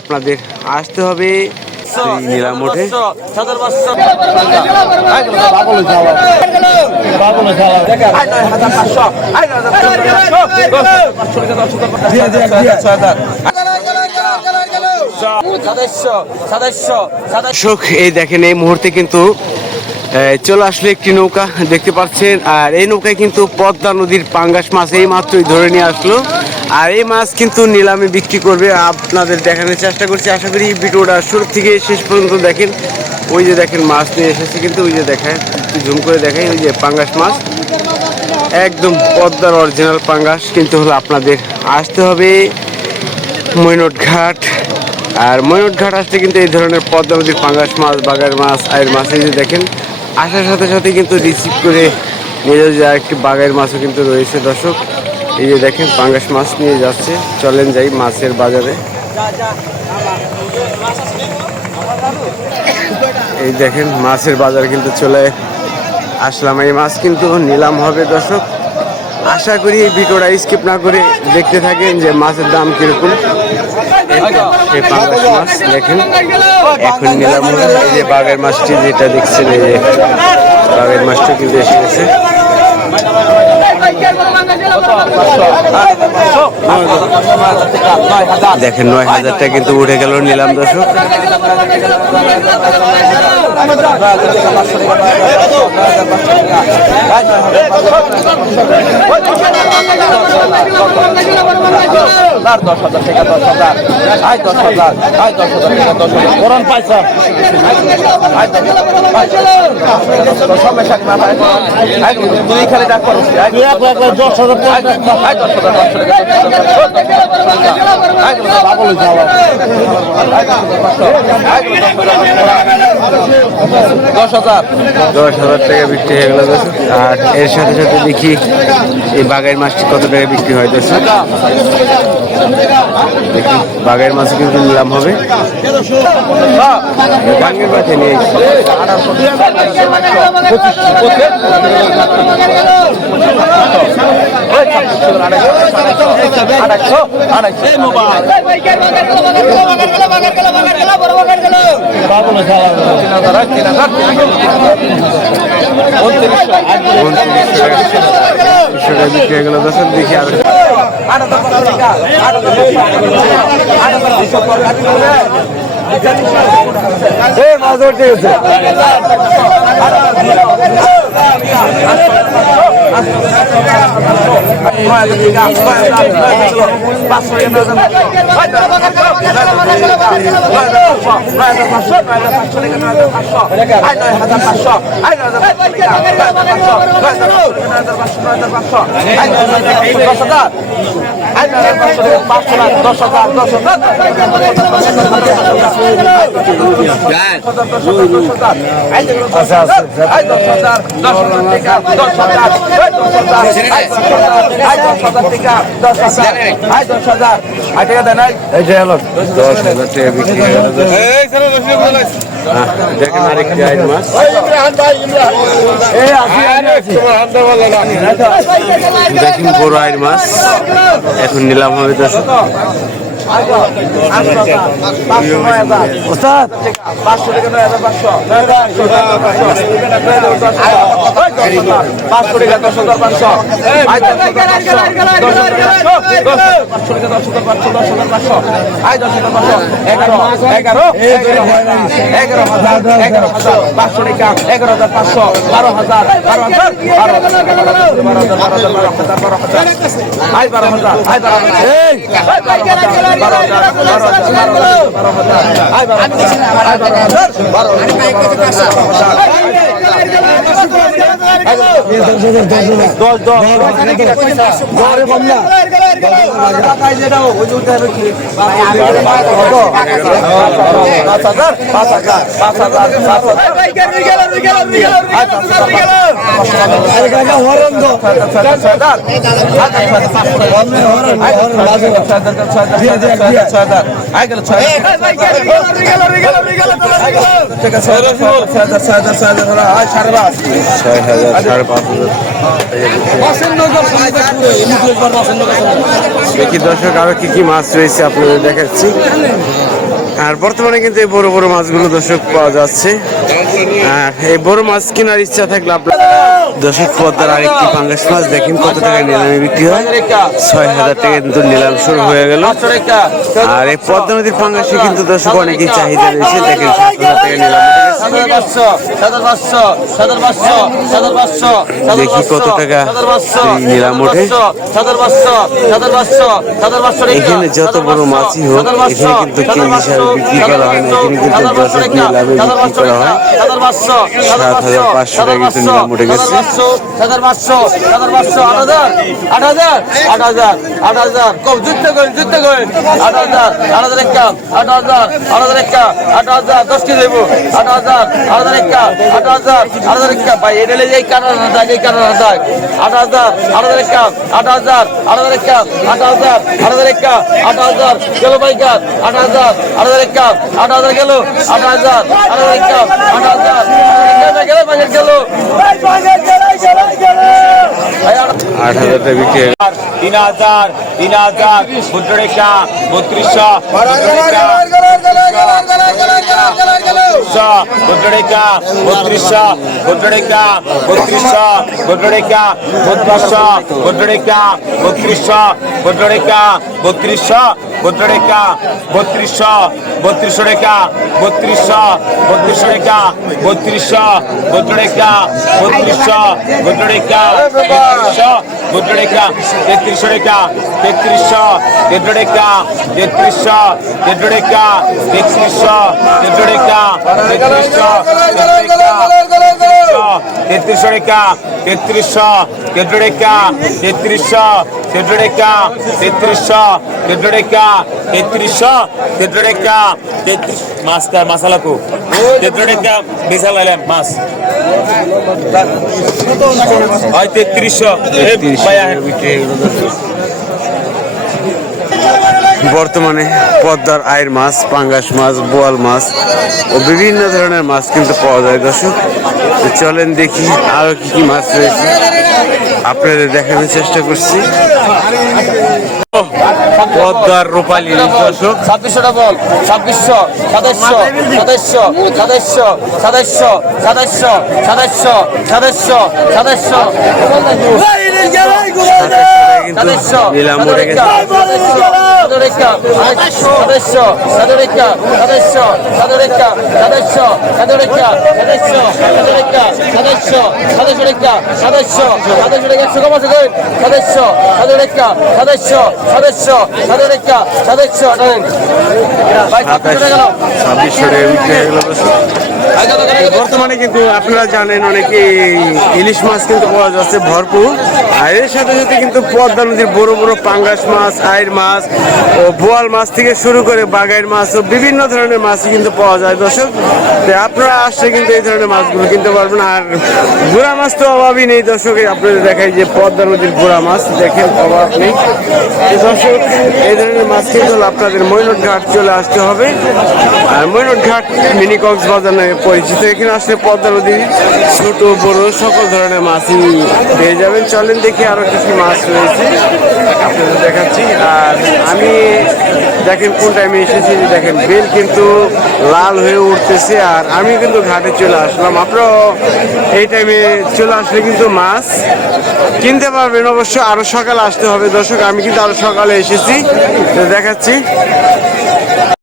আপনাদের আসতে হবে নিলাম ওঠে। এই দেখেন এই মুহূর্তে কিন্তু চলে আসলে একটি নৌকা দেখতে পাচ্ছেন, আর এই নৌকায় কিন্তু পদ্মা নদীর পাঙ্গাস মাছ এই মাত্রই ধরে নিয়ে আসলো, আর এই মাছ কিন্তু নিলামে বিক্রি করবে। আপনাদের দেখানোর চেষ্টা করছি, আশা করি ভিডিওটা শুরু থেকে শেষ পর্যন্ত দেখেন। ওই যে দেখেন মাছ নিয়ে এসেছে, কিন্তু ওই যে দেখায় একটু জুম করে দেখাই, ওই যে পাঙ্গাস মাছ একদম পদ্মার অরিজিনাল পাঙ্গাস। কিন্তু হলো আপনাদের আসতে হবে মৈনট ঘাট, আর মৈনট ঘাট আসতে কিন্তু এই ধরনের পদ্মা নদীর পাঙ্গাস মাছ, বাগার মাছ, আয়ের মাছ এই যে দেখেন আসার সাথে সাথে কিন্তু রিসিভ করে নিয়ে যায়। একটি বাগার মাছও কিন্তু রয়েছে দর্শক, এই যে দেখেন পাঙ্গাস মাছ নিয়ে যাচ্ছে। চলেন যাই মাছের বাজারে। এই দেখেন মাছের বাজার কিন্তু চলে আসলাম, এই মাছ কিন্তু নিলাম হবে দর্শক। আশা করি এই ভিডিওটা স্কিপ না করে দেখতে থাকেন যে মাছের দাম কিরকম। এই পাঙ্গাস মাছ দেখেন এখন নিলাম হবে। এই যে বাগের মাছটি যেটা দেখছেন, এই যে বাগের মাছটা কিন্তু এসে গেছে। দেখেন ৯,০০০ টাকা কিন্তু উঠে গেল নিলাম দর্শক। দশ হাজার টাকা বিক্রি হয়ে গেল দর্শক। আর এর সাথে সাথে দেখি এই বাঘের মাছটি কত টাকা বিক্রি হয় দর্শক। দেখি বাঘের মাছ কিন্তু নিলাম হবে। বাঘের মাছ নিয়ে বিক্রি হয়ে গেল দর্শক। দেখি আর মাছ ধরতে গেছে। দেখেন আরেকটি আইন মাছ দেখেন বড় আইন মাছ এখন নিলাম হবে দর্শক। ওস্তাদ 500 টাকা 9500 500 টাকা 10500 আই 5,500 দেখি দর্শক আরো কি কি মাছ রয়েছে আপনাদের দেখাচ্ছি। আর বর্তমানে কিন্তু এই বড় বড় মাছগুলো দর্শক পাওয়া যাচ্ছে। আর এই বড় মাছ কেনার ইচ্ছা থাকলে আপনার দর্শক পদ্মার আরেকটি পাঙ্গাস মাছ দেখেন কত টাকা নিলামে বিক্রি হয়। 6,000 টাকা কিন্তু নিলাম শুরু হয়ে গেল। আর এই পদ্মা নদীর পাঙ্গাসে কিন্তু দর্শক অনেকই চাহিদা রয়েছে। দেখেন 7,000 টাকা নিলাম। দেখি কত টাকা নিলাম ওঠে। এখানে যত বড় মাছই হোক এখানে কিন্তু কেজি হিসাবে বিক্রি করা হয় না, এখানে কিন্তু দর্শক নিলামে বিক্রি করা হয়। 7,500 টাকা কিন্তু নিলাম উঠে গেছে। 8,000 টাকা বিক্রি। 3,000 3,000 3200 মাস্টার মশলা কো 33 টাকা বিশাল আইলাম মাছ হয় 3300 বর্তমানে পদ্মার আয়ের মাছ, পাঙ্গাস মাছ, বোয়াল মাছ ও বিভিন্ন ধরনের মাছ কিন্তু পাওয়া যায় দর্শক। চলেন দেখি আরো কি কি মাছ রয়েছে, আপনাদের দেখানোর চেষ্টা করছি। পদ্মার রূপালী দর্শক 2600 বল 2600 2700 2700 2700 2700 2700 2700 2700 নিলাম উঠে গেছে। বর্তমানে কিন্তু আপনারা জানেন অনেকে ইলিশ মাছ কিন্তু পাওয়া যাচ্ছে ভরপুর। আর এর সাথে সাথে কিন্তু পদ্মা নদীর বড় বড় পাঙ্গাস মাছ, আয়ের মাছ ও বোয়াল মাছ থেকে শুরু করে বাগাইর মাছ ও বিভিন্ন ধরনের মাছই কিন্তু পাওয়া যায় দর্শক। আপনারা আসলে কিন্তু এই ধরনের মাছগুলো কিনতে পারবেন। আর গুড়া মাছ তো অভাবই নেই দর্শক। আপনাদের দেখাই যে পদ্মা নদীর গুড়া মাছ দেখেন অভাব নেই দর্শক। এই ধরনের মাছ কিন্তু আপনাদের মৈনট ঘাট চলে আসতে হবে। আর মৈনট ঘাট মিনি কক্সবাজার নামে পরিচিত। এখানে আসলে পদ্মা নদীর ছোট বড় সকল ধরনের মাছই পেয়ে যাবেন। চলেন দেখি আরো কিছু মাছ রয়েছে আপনাদের দেখাচ্ছি। আর আমি দেখেন কোন টাইমে এসেছি, দেখেন বেল কিন্তু লাল হয়ে উঠতেছে। আর আমি কিন্তু ঘাটে চলে আসলাম। আপনারাও এই টাইমে চলে আসলে কিন্তু মাছ কিনতে পারবেন। অবশ্য আরো সকালে আসতে হবে দর্শক। আমি কিন্তু আরো সকালে এসেছি, দেখাচ্ছি।